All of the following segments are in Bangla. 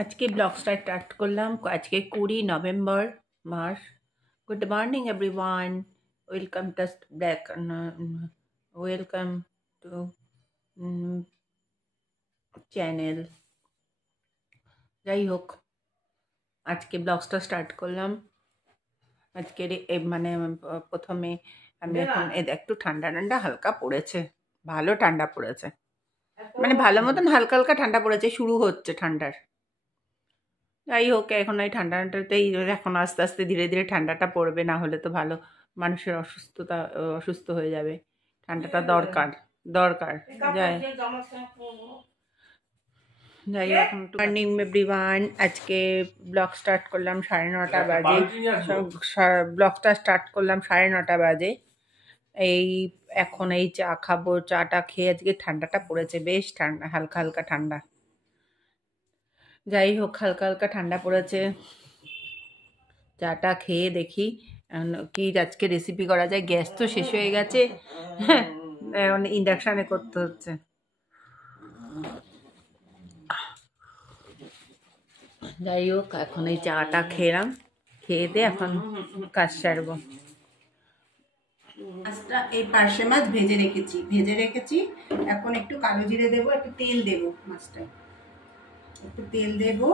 আজকে ব্লগটা স্টার্ট করলাম আজকে 20 নভেম্বর মাস। Good morning everyone, welcome to black welcome to channel. যাই হোক, আজকে ব্লগটা স্টার্ট করলাম। আজকের মানে প্রথমে আমি এখন একটু ঠান্ডা ঠান্ডা হালকা পড়েছে, ভালো ঠান্ডা পড়েছে, মানে ভালো মতন হালকা হালকা ঠান্ডা পড়েছে, শুরু হচ্ছে ঠান্ডার। যাই হোক, এখন এই ঠান্ডাটাতেই এখন আস্তে আস্তে ধীরে ধীরে ঠান্ডাটা পড়বে, না হলে তো ভালো মানুষের অসুস্থ হয়ে যাবে। ঠান্ডাটা দরকার দরকার যাই যাই হোক, মর্নিং এভরিওয়ান। আজকে ব্লগ স্টার্ট করলাম 9:30 বাজে। ব্লগটা স্টার্ট করলাম 9:30 বাজে। এই এখন এই চা খাবো, চাটা খেয়ে আজকে ঠান্ডাটা পড়েছে, বেশ ঠান্ডা, হালকা হালকা ঠান্ডা। যাই হোক, হালকা হালকা ঠান্ডা পড়েছে, চাটা খেয়ে দেখি কি আজকে রেসিপি করা যায়। গ্যাস তো শেষ হয়ে গেছে, এখন ইন্ডাকশানে করতে হচ্ছে। যাই হোক, এখন এই চাটা খেলাম, খেয়ে দিয়ে এখন কাজ সারবো। মাছটা এই পার্শে মাছ ভেজে রেখেছি। এখন একটু কালো জিরে দেবো, একটু তেল দেবো, মাছটায় একটু তেল দেবো,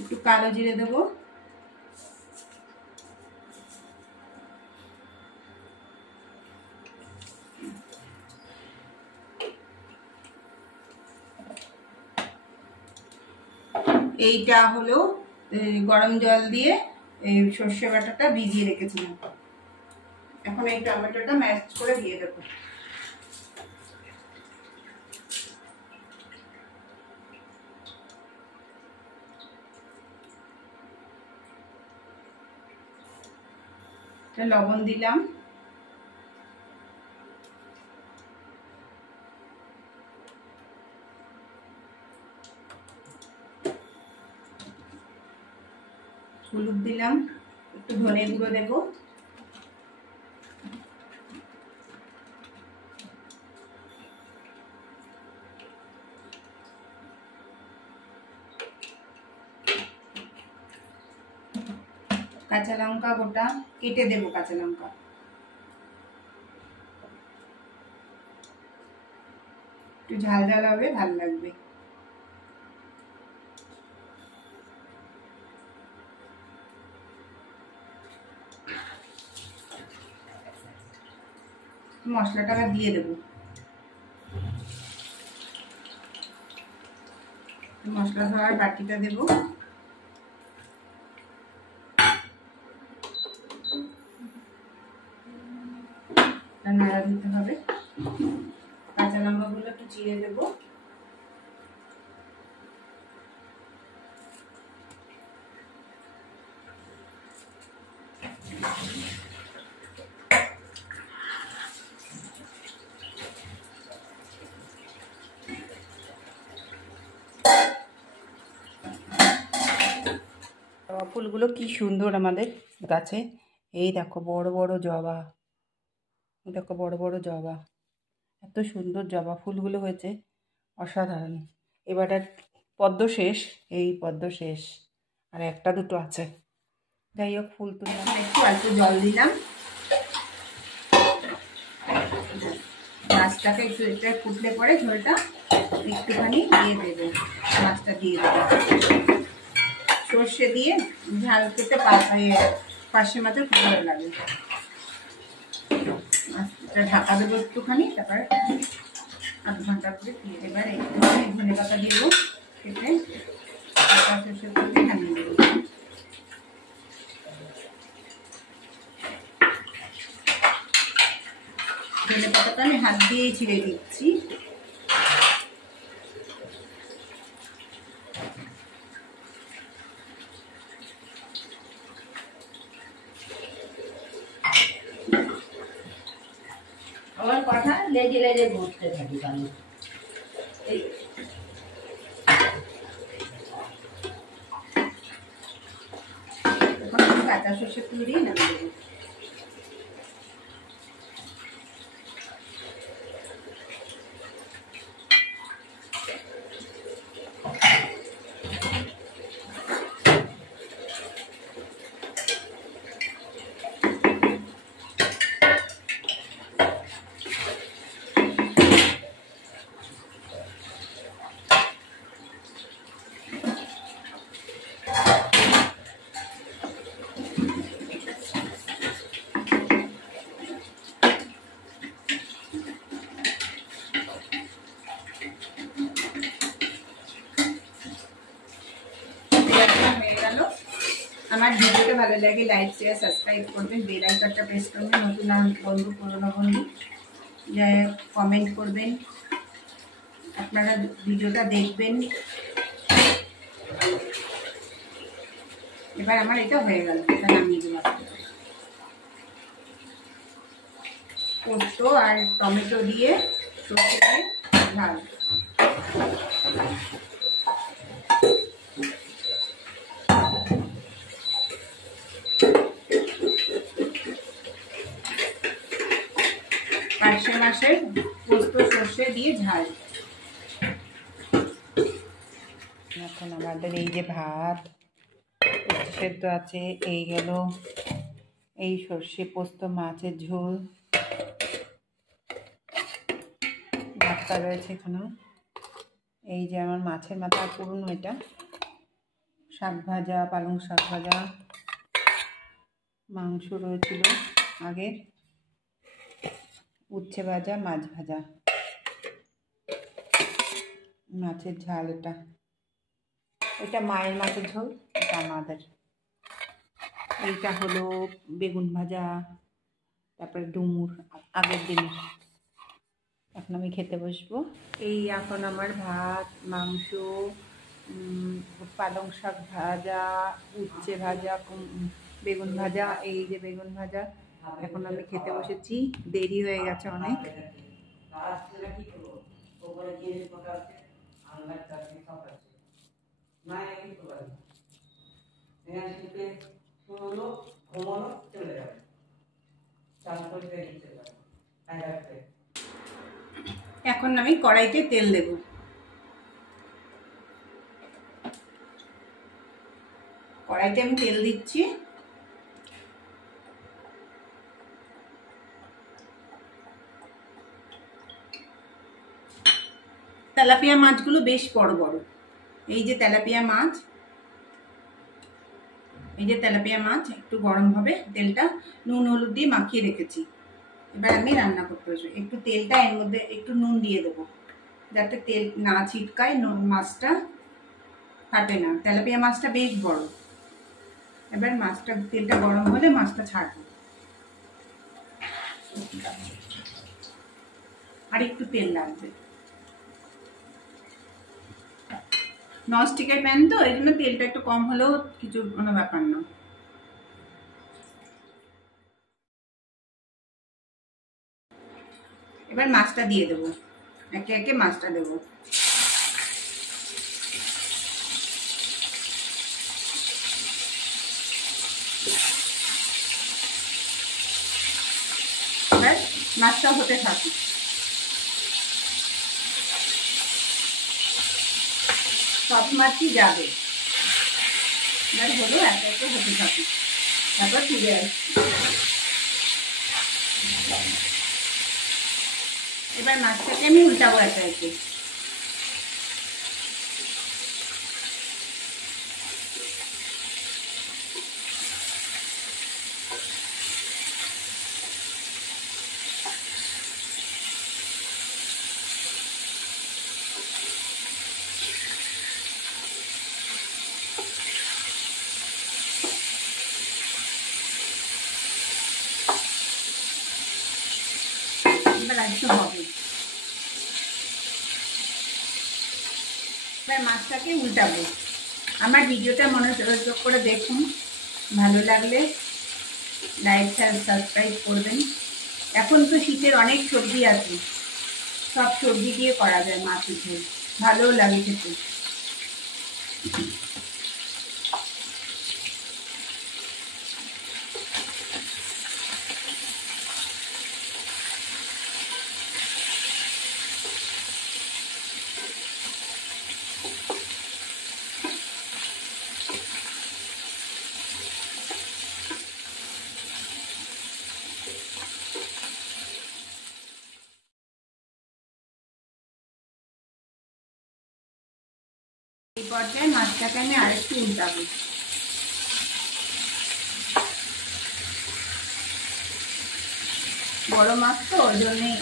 একটু কালো জিরে দেবো, এইটা হলো গরম জল দিয়ে সর্ষে বাটাটা ভিজিয়ে রেখেছিলাম। এখন এই টমেটোটা ম্যাশ করে দিয়ে দেবো। লবণ দিলাম, হলুদ দিলাম, একটু ধনে গুঁড়ো দেবো, কাঁচা লঙ্কা গোটা কেটে দেবো, কাঁচা লঙ্কা একটু ঝাল ঝাল হবে, ভালো লাগবে। মশলাটা দিয়ে দেবো, মশলা ধোয়ার বাটিটা দেবো, নাড়া দিতে হবে। কাঁচা লঙ্কাগুলো একটু চিড়ে দেবো, জবা ফুলগুলো কি সুন্দর আমাদের গাছে। এই দেখো বড় বড় জবা, দেখো বড় বড় জবা, এত সুন্দর জবা ফুলগুলো হয়েছে, অসাধারণ। এবার আর পদ্ম শেষ, এই পদ্ম শেষ, আর একটা দুটো আছে। যাই হোক, ফুল তুললাম, একটু অল্প জল দিলাম, মাছটাকে একটু এটা ফুটলে পরে ঝোলটা একটুখানি দিয়ে দেবো, মাছটা দিয়ে দেবো, সর্ষে দিয়ে ঝাল খেতে পার্শে মাছের খুব ভালো লাগে। মাছটা ঢাকা দেবো একটুখানি, তারপরে আধ ঘন্টা করে দিয়ে এবার একটুখানি ধনে পাতা দিয়ে দেবো, কেটে সর্ষে দিয়ে নামিয়ে দেবো। ধনে পাতাটা আমি হাত দিয়েই ছিঁড়ে দিচ্ছি। আমার কথা লেগে লেগে ঘুরতে থাকি, কারণ কাঁচা সর্ষে ফুল দিয়ে নামিয়ে দেবো। আমার ভিডিওটা ভালো লাগে লাইক শেয়ার সাবস্ক্রাইব করবেন, বেল আইকনটা প্রেস করবেন, নতুন বন্ধু পুরনো বন্ধু কমেন্ট করবেন, আপনারা ভিডিওটা দেখবেন। এবার আমার এটা হয়ে গেল, এটা নামিয়ে দেবো। পোস্ত আর টমেটো দিয়ে সর্ষে দিয়ে ঝাল। পার্শে মাসের পোস্ত সর্ষে দিয়ে ঝাল। এখন আমাদের এই যে ভাত সেদ্ধ আছে, এই গেল এই সর্ষে পোস্ত মাছের ঝোল, ভাতটা রয়েছে এখানে। এই যে আমার মাছের মাথা পুরনো, এটা শাক ভাজা, পালং শাক ভাজা, মাংস রয়েছিল আগের, উচ্ছে ভাজা, মাছ ভাজা, মাছের ঝাল। এটা মায়ের মাছের ঝোল, এটা আমাদের। এইটা হলো বেগুন ভাজা, তারপরে ডুমুর আগের দিনে। এখন আমি খেতে বসবো। এই এখন আমার ভাত, মাংস, পালং শাক ভাজা, উচ্ছে ভাজা, বেগুন ভাজা, এই যে বেগুন ভাজা। এখন আমি খেতে বসেছি, দেরি হয়ে গেছে অনেক। এখন আমি কড়াইতে তেল দেব। কড়াইতে আমি তেল দিচ্ছি। তেলাপিয়া মাছগুলো বেশ বড় বড়। এই যে তেলাপিয়া মাছ, এই যে তেলাপিয়া মাছ একটু গরম হবে, তেলটা নুন হলুদ দিয়ে মাখিয়ে রেখেছি। এবার আমি রান্না করতে বসবো। একটু তেলটা এর মধ্যে একটু নুন দিয়ে দেবো, যাতে তেল না ছিটকায়, মাছটা ফাটে না। তেলাপিয়া মাছটা বেশ বড়। এবার মাছটা তেলটা গরম হলে মাছটা ছাড়বো। আর একটু তেল লাগবে। ননস্টিকের প্যান তো, এই জন্য তেলটা একটু কম হলেও কিছু কোনো ব্যাপার না। এবার মাছটা দিয়ে দেবো, একে একে মাছটা দেবো। এবার মাছটা হতে থাকি। সব মাছই যাবে। এবার হলো, একে একে হতে থাকি, তারপর ফিরে আসছি। এবার মাছটাকে আমি উল্টাবো একে একে। এবার একটু হবে। এবার মাছটাকে উল্টাবো। আমার ভিডিওটা মনোযোগ করে দেখুন, ভালো লাগলে লাইক সাবস্ক্রাইব করবেন। এখন তো শীতের অনেক সবজি আছে, সব সবজি দিয়ে করা যায় মাছের ঝোল, ভালোও লাগে খেতে। এই পর্যায়ে মাছটাকে আমি আরেকটু উল্টাবো। বড় মাছ তো, ওই জন্যই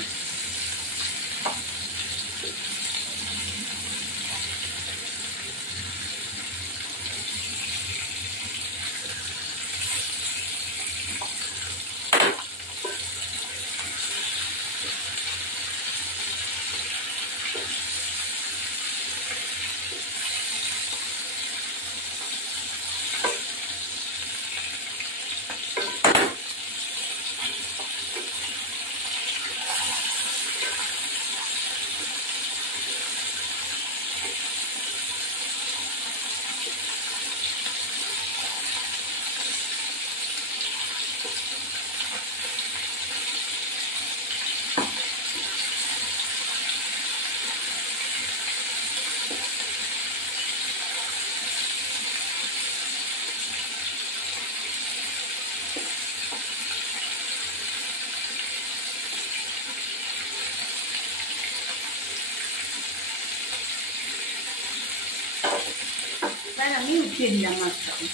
আমি উঠিয়ে দিলাম মাছটাকে,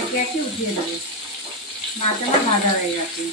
একে একে উঠিয়ে দেবো। মাছ আমার ভাজা হয়ে গেছে।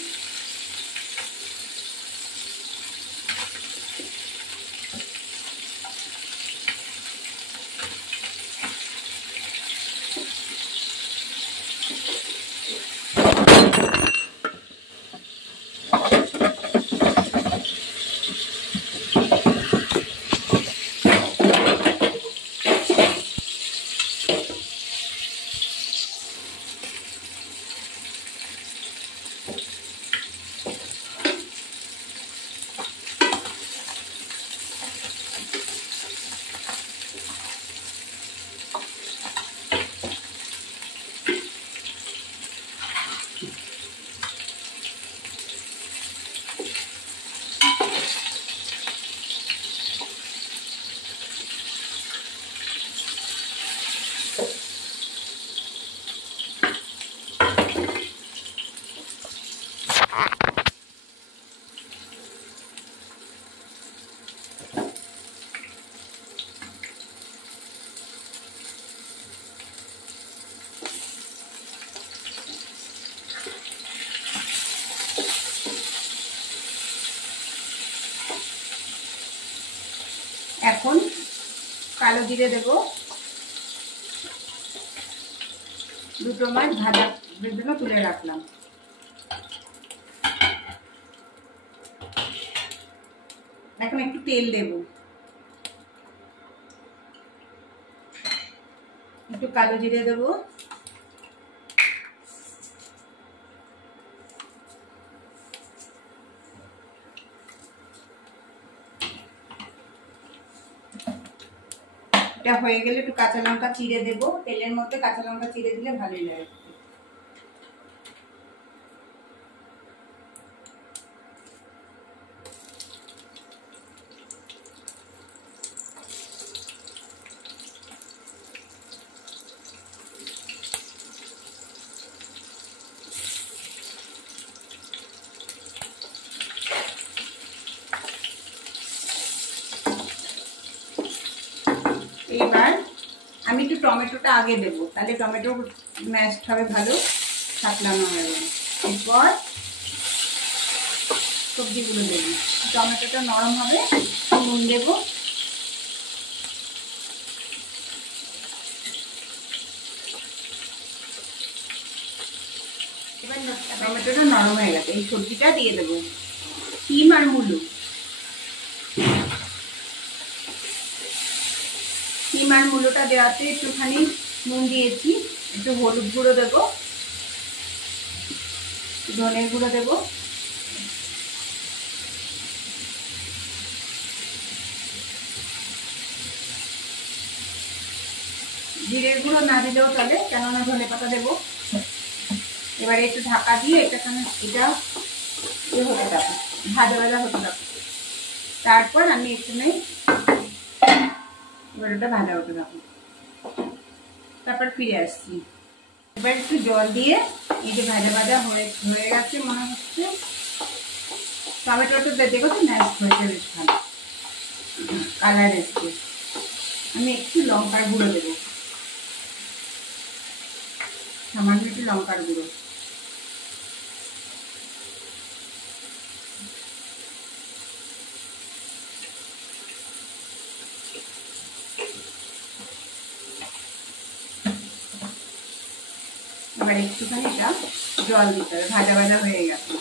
এখন কালো জিরে দেব, দুটো মাছ ভাজার জন্য তুলে রাখলাম। এখন একটু তেল দেব, একটু কালো জিরে দেব, এটা হয়ে গেলে একটু কাঁচা লঙ্কা চিড়ে দেব। তেলের মধ্যে কাঁচা লঙ্কা চিড়ে দিলে ভালোই লাগে। এবার আমি একটু টমেটোটা আগে দেবো, তাহলে টমেটো ম্যাশড হবে ভালো, সাতলানো হবে। এরপর সবজিগুলো দেবো, টমেটোটা নরম হবে, নুন দেবো। এবার টমেটোটা নরম হয়ে গেছে, এই সবজিটা দিয়ে দেবো, শিম আর মুলো। শিম আর মুলোটা দেওয়াতে একটুখানি নুন দিয়েছি, একটু হলুদ গুঁড়ো দেবো, ধনের গুঁড়ো দেবো, জিরের গুঁড়ো না দিলেও চলে, কেননা ধনে পাতা দেবো। এবারে একটু ঢাকা দিয়ে এটা হতে থাকো, ভাজা ভাজা হতে থাকো। তারপর আমি একটু ওটা ভাজা হতে থাকো, তারপর ফিরে আসছি। এবার একটু জল দিয়ে এই যে ভাজা ভাজা হয়ে গেছে মনে হচ্ছে, টমেটোটা দেখো তো ম্যাশ হয়েছে, বেশ ভালো কালার এসছে। আমি একটু লঙ্কার গুঁড়ো দেবো, সামান্য একটু লঙ্কার গুঁড়ো। এবার একটুখানি এটা জল দিতে হবে, ভাজা ভাজা হয়ে গেছে।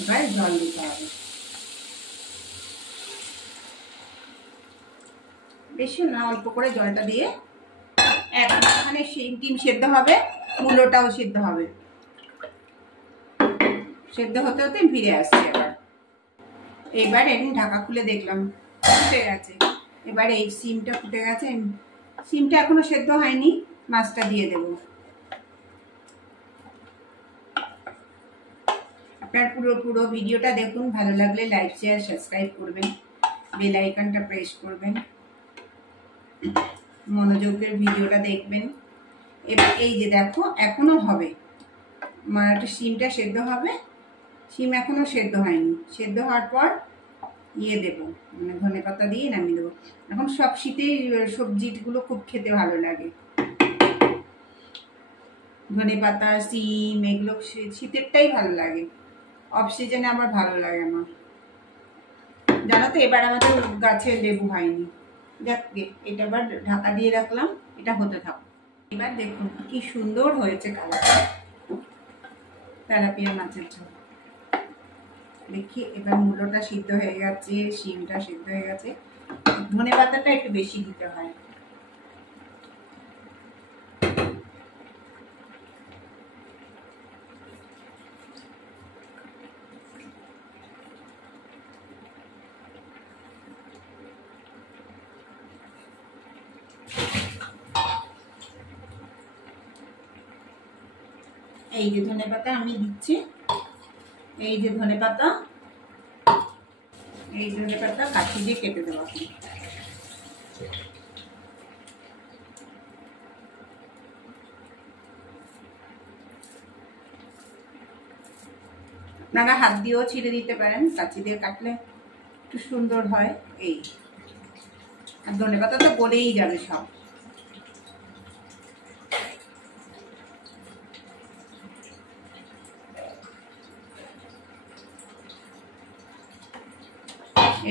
এবার জল দিতে হবে, বেশি না, অল্প করে জলটা দিয়ে একখানে ডিম সেদ্ধ হবে, মূলোটাও সেদ্ধ হবে। সেদ্ধ হতে হতে ফিরে আসছে। এবার এমনি ঢাকা খুলে দেখলাম ফুটে গেছে। এবার এই সিমটা ফুটে গেছে, সিমটা এখনো সেদ্ধ হয়নি, মাছটা দিয়ে দেব। আপনার পুরো ভিডিওটা দেখুন, ভালো লাগলে লাইক শেয়ার সাবস্ক্রাইব করবেন, বেল আইকনটা প্রেস করবেন, মনোযোগের ভিডিওটা দেখবেন। এবার এই যে দেখো এখনো হবে, মানে একটু সিমটা সেদ্ধ হবে, শিম এখনো সেদ্ধ হয়নি, সেদ্ধ হওয়ার পর দেবো, মানে ধনে পাতা দিয়ে নামিয়ে দেবো। এখন সব শীতেই সবজিগুলো খুব খেতে ভালো লাগে, ধনে পাতা, শিম, এগুলো শীতেরটাই ভালো লাগে, অফ সিজনে আমার ভালো লাগে না। জানো তো এবার আমাদের গাছে লেবু হয়নি, যাকে এটা আবার ঢাকা দিয়ে রাখলাম, এটা হতে থাক। এবার দেখুন কি সুন্দর হয়েছে কালারটা, তেলাপিয়া মাছের ঝোল। দেখি এবার মূলোটা সিদ্ধ হয়ে গেছে, শিমটা সিদ্ধ হয়ে গেছে, ধনে পাতাটা একটু বেশি দিতে হয়। এই যে ধনে পাতা আমি দিচ্ছি, এই যে ধনে পাতা, এই ধনে পাতা কাঠি দিয়ে কেটে দেওয়া। আপনারা হাত দিয়েও ছিঁড়ে দিতে পারেন, কাঁচি দিয়ে কাটলে একটু সুন্দর হয়। এই আর ধনে পাতা তো গলেই যাবে সব।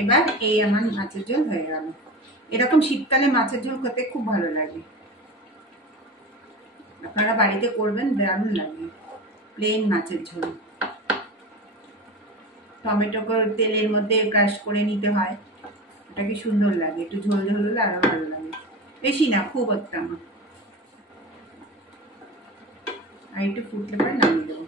এবার এই আমার মাছের ঝোল হয়ে গেল। এরকম শীতকালে মাছের ঝোল খেতে খুব ভালো লাগে, আপনারা বাড়িতে করবেন, দারুণ লাগে। প্লেন মাছের ঝোল, টমেটো তেলের মধ্যে ক্রাশ করে নিতে হয়, ওটা কি সুন্দর লাগে, একটু ঝোল ঝোল হলে আরো ভালো লাগে, বেশি না, খুব একটা না। আর একটু ফুটলে পরে নামিয়ে দেবো।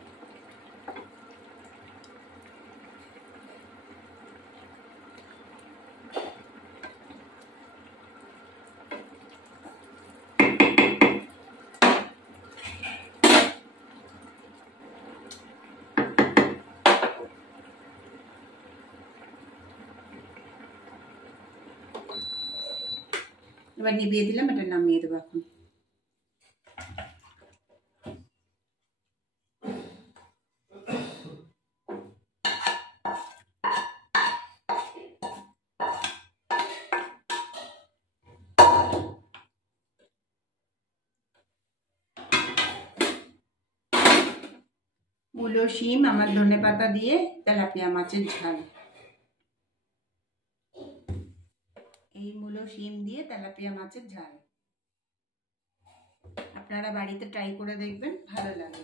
এবার নিভিয়ে দিলাম, এটা নামিয়ে দেবো এখন। মূলো, শিম, আমার ধনে পাতা দিয়ে তেলাপিয়া মাছের ঝাল। এই মূলো, শিম দিয়ে তেলাপিয়া মাছের ঝাল আপনারা বাড়িতে ট্রাই করে দেখবেন, ভালো লাগে।